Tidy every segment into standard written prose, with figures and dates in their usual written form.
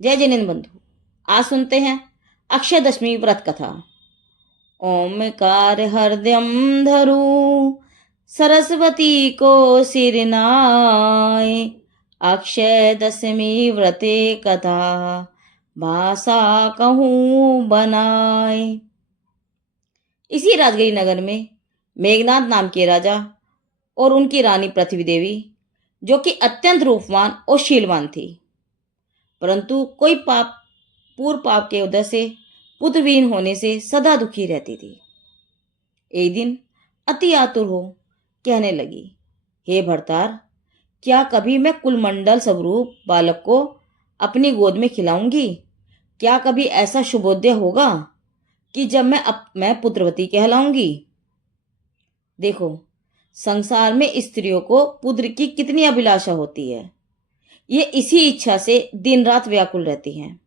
जय जिनेन्द्र बंधु, आज सुनते हैं अक्षय दशमी व्रत कथा। ओमकार हृदयम धरु सरस्वती को सिरनाय, अक्षय दशमी व्रते कथा भाषा कहूँ बनाए। इसी राजगिरी नगर में मेघनाथ नाम के राजा और उनकी रानी पृथ्वी देवी, जो कि अत्यंत रूपवान और शीलवान थी, परंतु कोई पूर्व पाप के उदय से पुत्रविहीन होने से सदा दुखी रहती थी। एक दिन अति आतुर हो कहने लगी, हे भरतार, क्या कभी मैं कुलमंडल स्वरूप बालक को अपनी गोद में खिलाऊंगी? क्या कभी ऐसा शुभोदय होगा कि जब मैं पुत्रवती कहलाऊंगी? देखो, संसार में स्त्रियों को पुत्र की कितनी अभिलाषा होती है। ये इसी इच्छा से दिन रात व्याकुल रहती हैं,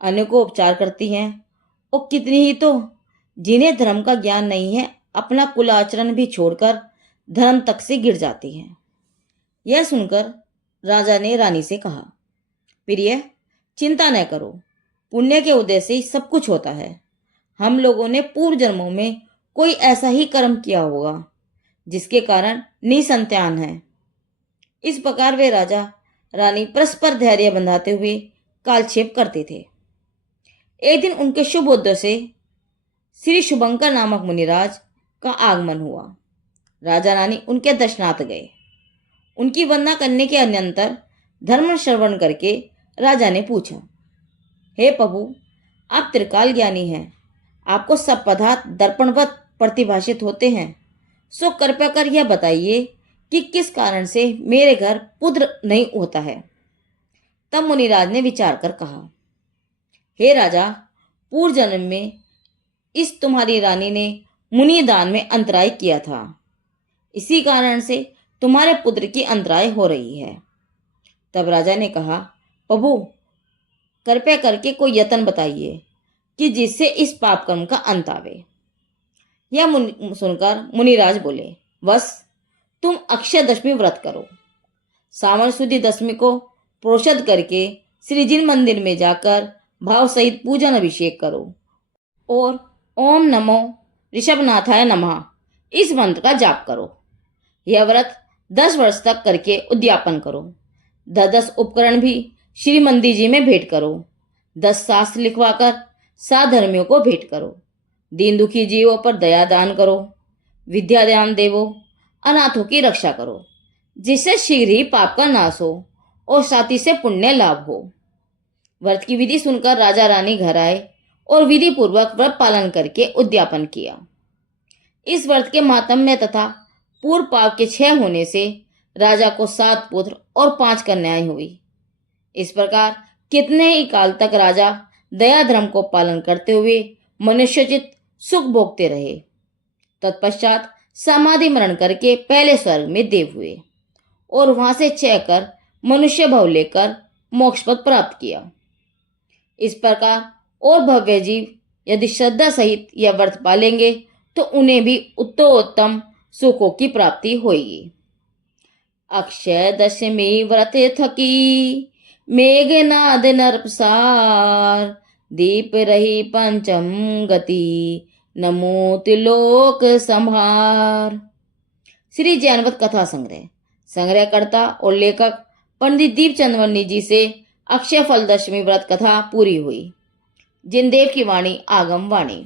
अनेकों उपचार करती हैं, और कितनी ही तो जिन्हें धर्म का ज्ञान नहीं है अपना कुल आचरण भी छोड़कर धर्म तक से गिर जाती हैं। यह सुनकर राजा ने रानी से कहा, प्रिय, चिंता न करो, पुण्य के उदय से ही सब कुछ होता है। हम लोगों ने पूर्व जन्मों में कोई ऐसा ही कर्म किया होगा जिसके कारण निसंतान है। इस प्रकार वे राजा रानी परस्पर धैर्य बंधाते हुए कालक्षेप करते थे। एक दिन उनके शुभ उद्देश्य से श्री शुभंकर नामक मुनिराज का आगमन हुआ। राजा रानी उनके दर्शनार्थ गए। उनकी वंदना करने के अनंतर धर्म श्रवण करके राजा ने पूछा, हे प्रभु, आप त्रिकाल ज्ञानी हैं, आपको सब पदार्थ दर्पणवत प्रतिभाषित होते हैं, सो कृपया कर यह बताइए कि किस कारण से मेरे घर पुत्र नहीं होता है। तब मुनिराज ने विचार कर कहा, हे राजा, पूर्व जन्म में इस तुम्हारी रानी ने मुनि दान में अंतराय किया था, इसी कारण से तुम्हारे पुत्र की अंतराय हो रही है। तब राजा ने कहा, प्रभु, कृपया करके कोई यत्न बताइए कि जिससे इस पाप कर्म का अंत आवे। यह सुनकर मुनिराज बोले, बस तुम अक्षय दशमी व्रत करो। सावन शुद्धि दशमी को प्रोषद करके श्रीजिन मंदिर में जाकर भाव सहित पूजन अभिषेक करो और ओम नमो ऋषभनाथाय नमः इस मंत्र का जाप करो। यह व्रत 10 वर्ष तक करके उद्यापन करो। 10 उपकरण भी श्री मंदिर जी में भेंट करो। 10 शास्त्र लिखवाकर साधर्मियों को भेंट करो। दीन दुखी जीवों पर दया दान करो। विद्या दान देवो। अनाथों की रक्षा करो, जिससे शीघ्र ही पाप का नाश हो और साथी से पुण्य लाभ हो। व्रत की विधि सुनकर राजा रानी घर आए और विधि पूर्वक व्रत पालन करके उद्यापन किया। इस व्रत के मातम्य तथा पूर्व पाप के क्षय होने से राजा को 7 पुत्र और 5 कन्याएं हुई। इस प्रकार कितने ही काल तक राजा दया धर्म को पालन करते हुए मनुष्योचित सुख भोगते रहे। तत्पश्चात समाधि मरण करके पहले स्वर्ग में देव हुए और वहां से क्षय कर मनुष्य भाव लेकर मोक्ष पद प्राप्त किया। इस प्रकार और भव्य जीव यदि श्रद्धा सहित यह व्रत पालेंगे तो उन्हें भी उत्तरोत्तम सुखों की प्राप्ति होगी। अक्षय दशमी व्रत थकी मेघनाद नरपसार, दीप रही पंचम गति नमो त्रिलोक संहार। श्री जैनवत कथा संग्रहकर्ता और लेखक पंडित दीपचंद वर्णी जी से अक्षय फल दशमी व्रत कथा पूरी हुई। जिनदेव की वाणी आगम वाणी।